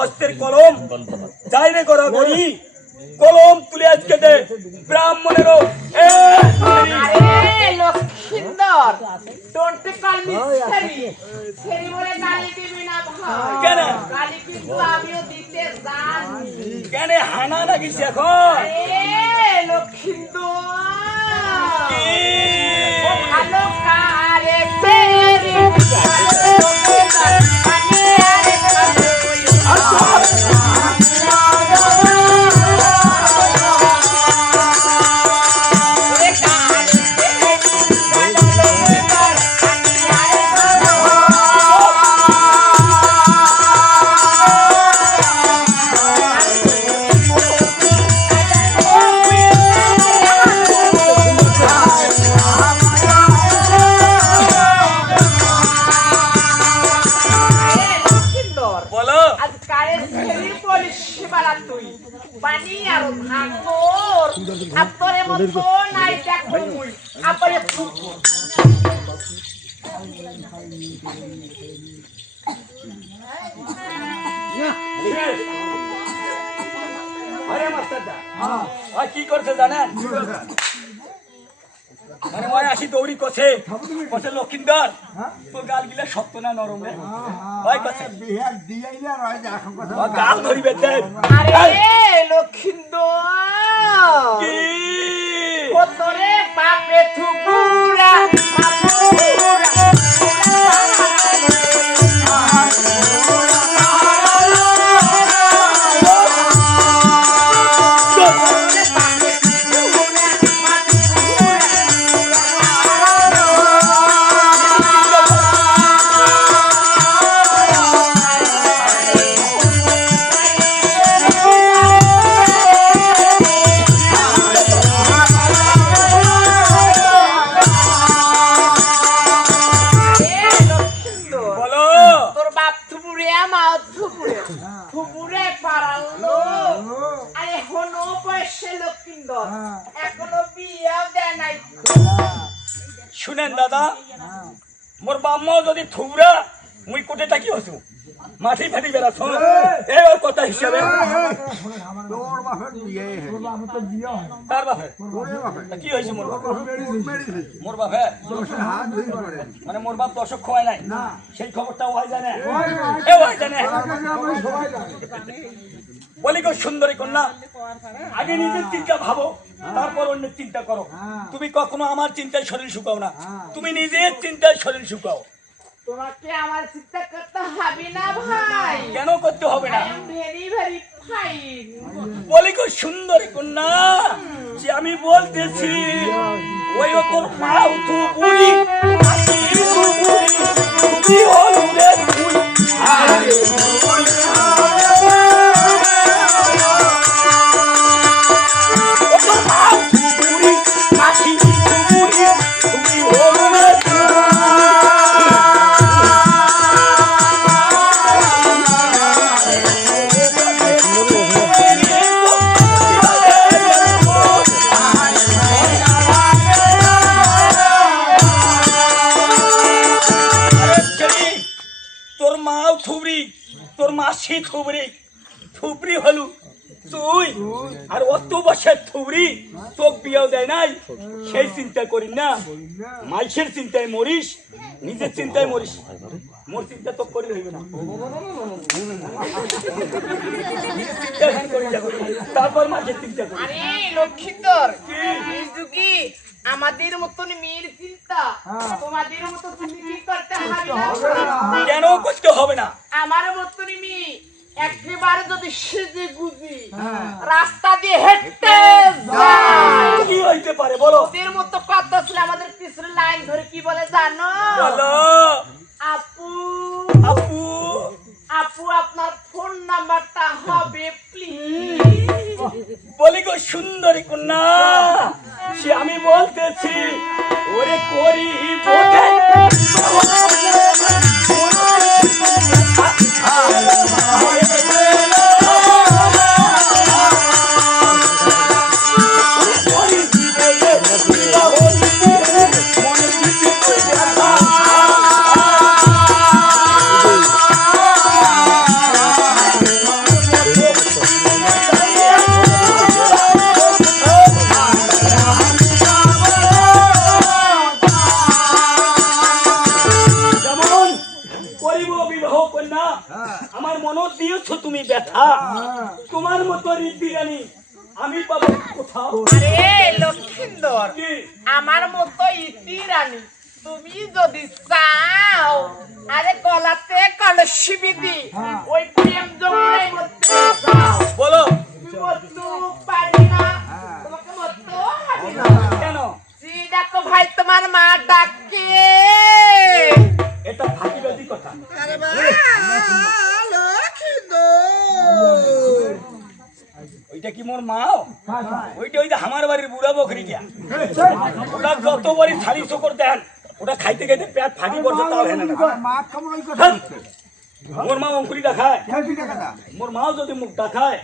হস্তের কলম যাইরে করা করি কলম তুলে আজকে দে ব্রাহ্মণেরও লক্ষ্মীন্দর ডোন্ট কল মি সেরি সেরি বলে গালি দিবি না ভাই কেন গালি কিন্তু আমিও দিতে জানি কেন হানা লাগিস এখন লক্ষ্মীন্দর কি ভালো কারে সেরি কি করছে জানেন মানে ওই আসি দৌড়ি কছে কছে লক্ষিন্দর তোর গাল গিলা শক্ত না নরম রে ওই কছে গাল ধরিবে দেন আরে লক্ষিন্দর কি তোরে বাপে থুগুরা শুনেন দাদা মোর বাম্মা যদি থুবরা মুই কোটে টাকি হসু মাটি ফাটি বেড়া শোন এই ওর কথা হিসাবে তার বাপে কি হয়েছে মোর বাপ মোর বাপে মানে মোর বাপ দর্শক খোয়ায় নাই সেই খবরটা ওই জানে এ ওই জানে বলি গো সুন্দরী কন্যা আগে নিজের চিন্তা ভাবো তারপর অন্যের চিন্তা করো তুমি কখনো আমার চিন্তায় শরীর শুকাও না তুমি নিজের চিন্তায় শরীর শুকাও তোমাকে আমার চিন্তা করতে হবে না ভাই কেন করতে হবে না ভেরি ভেরি ফাইন বলি গো সুন্দরী কন্যা যে আমি বলতেছি ওই তোর পাও তো বুড়ি তুমি হলুদের ফুল থুবরি হলু তুই আর অত বছর থুবরি তোক বিয়েও দেয় নাই সেই চিন্তা করি না মাইসের চিন্তায় মরিস নিজের চিন্তায় মরিস মোর চিন্তা তো করি হইবে না তারপর মাঝের চিন্তা করি আরে লক্ষ্মীন্দর কি আমাদের মতন মেয়ের চিন্তা তোমাদের মতো তুমি করতে হবে না কেন করতে হবে না আমার মতনই মেয়ে একবারে যদি সেজে গুজি রাস্তা দিয়ে হেঁটে যায় কি হইতে পারে বলো ওদের মতো কথা ছিল আমাদের পিছনে লাইন ধরে কি বলে জানো বলো আপু আপু আপু আপনার ফোন নাম্বারটা হবে প্লিজ বলি গো সুন্দরী কন্যা সে আমি বল বলতেছি ওরে করি বোধে আমার মনত দিয়েছো তুমি ব্যথা তোমার মতো ঋদ্ধিরানী আমি পাবো কোথাও আরে লক্ষিন্দর কি? আমার মতো ইতি রানী তুমি যদি চাও আরে গলাতে কলসি বিধি ওই প্রেম জমুনাই মরতে চাও বলো মরতে পারি না তোমাকে মরতে হবে না কেন জি দেখো ভাই তোমার মা ডাকে এটা ফাঁকিবাজি কথা আরে লক্ষিন্দর ওইটা কি মোর মাও ওইটা ওইটা আমার বাড়ির বুড়া বকরি গিয়া ওটা যত বড়ি থালি চোকর দেন ওটা খাইতে খাইতে পেট ফাটি পড়ছে তাও হেনে না মোর মা অঙ্কুরি দেখায় মোর মাও যদি মুখ দেখায়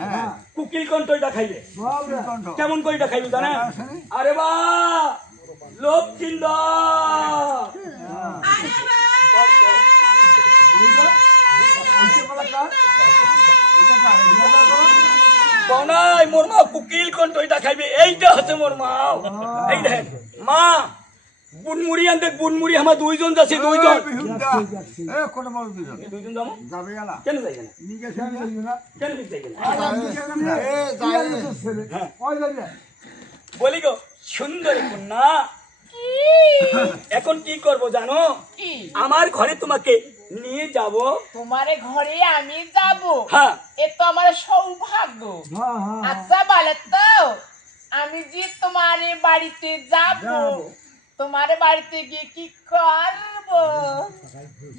কুকিল কণ্ঠ দেখাইবে কেমন করে দেখাইবে জানে আরে বা লক্ষিন্দর বনাই মোর মা কুকিল কণ্ঠ দেখাইবে এইটা হচ্ছে মোর মা এই দেখেন মা বুনমুড়ি আনতে বুনমুড়ি আমার দুইজন যাচ্ছে দুইজন দুইজন যাবো কেন যাই না কেন যাই না বলি গো সুন্দরী কন্যা এখন কি করব জানো কি আমার ঘরে তোমাকে নিয়ে যাব তোমার ঘরে আমি যাব হ্যাঁ এ তো আমার সৌভাগ্য আচ্ছা বলে তো আমি যে তোমার বাড়িতে যাব তোমার বাড়িতে গিয়ে কি করব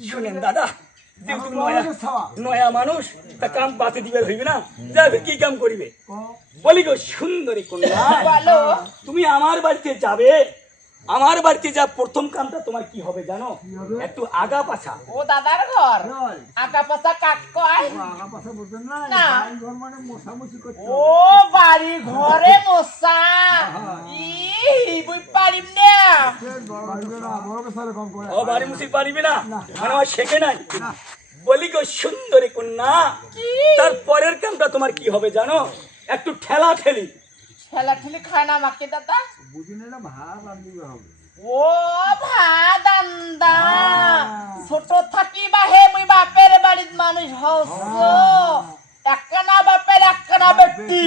শুনেন দাদা যেহেতু নয়া মানুষ তা কাম পাতে দিবে হইবে না যাবে কি কাম করিবে বলি গো সুন্দরী কন্যা বলো তুমি আমার বাড়িতে যাবে আমার বাড়িতে যা প্রথম কামটা তোমার কি হবে জানো একটু আগা পাছা ও দাদার ঘর আকা পাশা কাক কয় না ও বাড়ি ঘরে মশা বুঝ পারিম না ও বাড়ি মুসি পারিবে না মানে আমার শেখে নাই বলি গো সুন্দরী কন্যা তার পরের কামটা তোমার কি হবে জানো একটু ঠেলা ঠেলি ঠেলা ঠেলি খায় না আমাকে দাদা ও ভাত আন্দা ছোট থাকি বা হে মুই বাপের বাড়ির মানুষ হস একখানা বাপের একখানা ব্যক্তি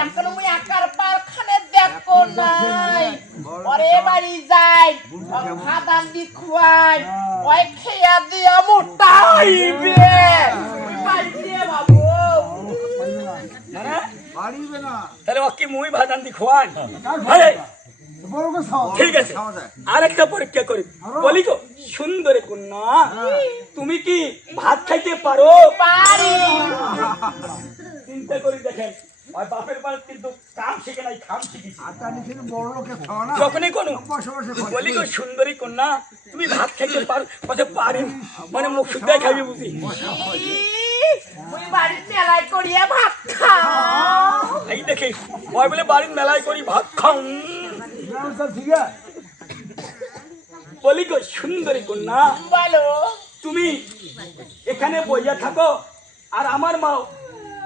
এখন মুই আকার পারখানে দেখো নাই ওরে বাড়ি যাই ভাত আন্দি খুয়াই ওই খেয়া দিয়া মোটা হইবে মুই বাড়ি দিয়ে বাবু তাহলে ওকে মুই ভাত আনতে খোয়ান আরে ঠিক আছে আরেকটা পরীক্ষা করি বলি গো সুন্দরী কন্যা তুমি কি ভাত খাইতে পারো পারি চিন্তা করে দেখেন আর বাপের বাড়ি কিন্তু কাম শিখে নাই খাম শিখেছি যখনই কোনো বলি গো সুন্দরী কন্যা তুমি ভাত খাইতে পারো বলছে পারি মানে মুখ শুদ্ধাই খাইবে বুঝি মুই বাড়ির মেলায় করিয়া ভাত খাও এই দেখে ওই বলে বাড়ির মেলায় করি ভাত খাও বলি গো সুন্দরী কন্যা বলো তুমি এখানে বইয়া থাকো আর আমার মা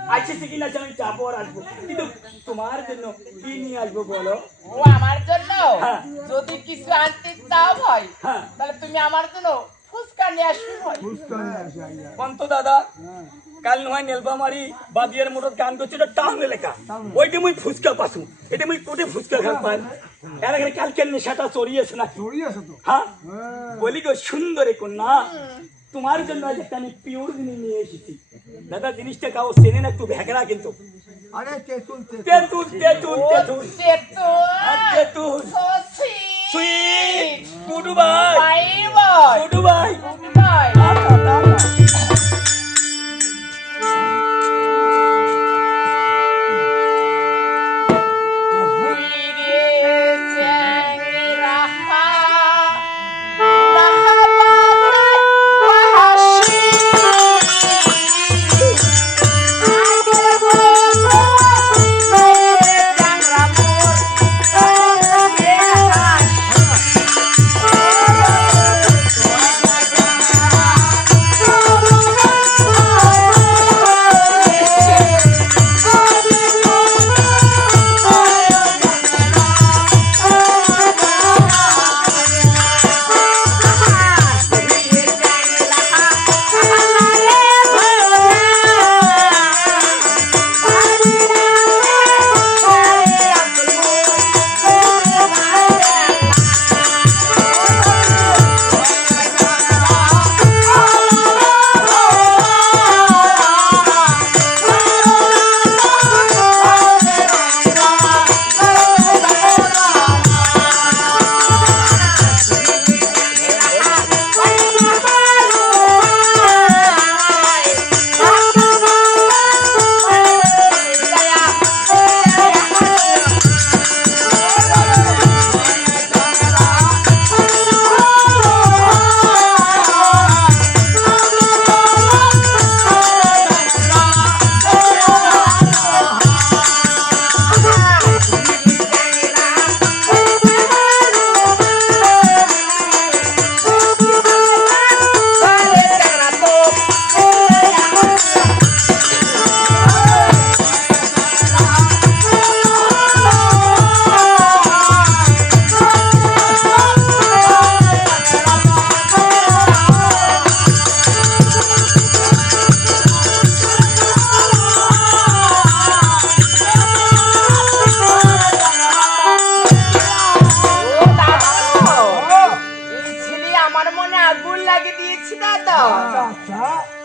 আইসেছে কিনা আমি যাবো আর আসবো কিন্তু তোমার জন্য কি নিয়ে আসবো বলো ও আমার জন্য হ্যাঁ। যদি কিছু আনতে চাও ভাই হ্যাঁ। তাহলে তুমি আমার জন্য ফুচকা নিয়ে আসবে ভাই কন্ত দাদা কাল নয় নেলবামারি বাদিয়ার মোটর গান করছে ওটা টাউন এলাকা ওইটা মুই ফুচকা পাসু এটা মুই কোটে ফুচকা খান পাই এর আগে কালকে নেশাটা চড়িয়েছে না হ্যাঁ বলি গো সুন্দরী কন্যা তোমার জন্য আজ একটা আমি পিওর জিনিস নিয়ে এসেছি দাদা জিনিসটা কাউ চেনে না একটু ভেগড়া কিন্তু তেঁতুল তেঁতুল তেঁতুল তেঁতুল সুইট কুডু ভাই কুডু ভাই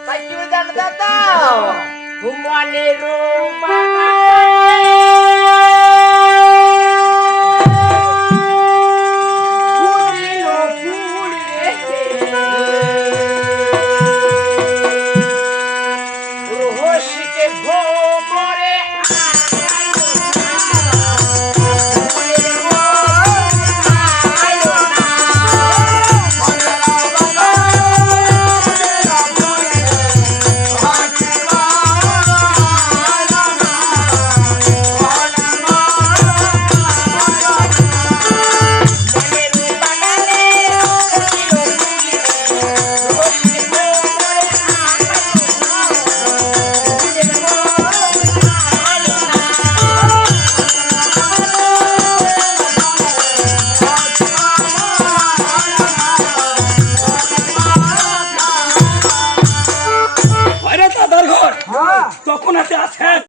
তাই কি জানো দাদা মনের রহস্যকে ভোমরে আরে দাদার ঘর তখন হাতে আছে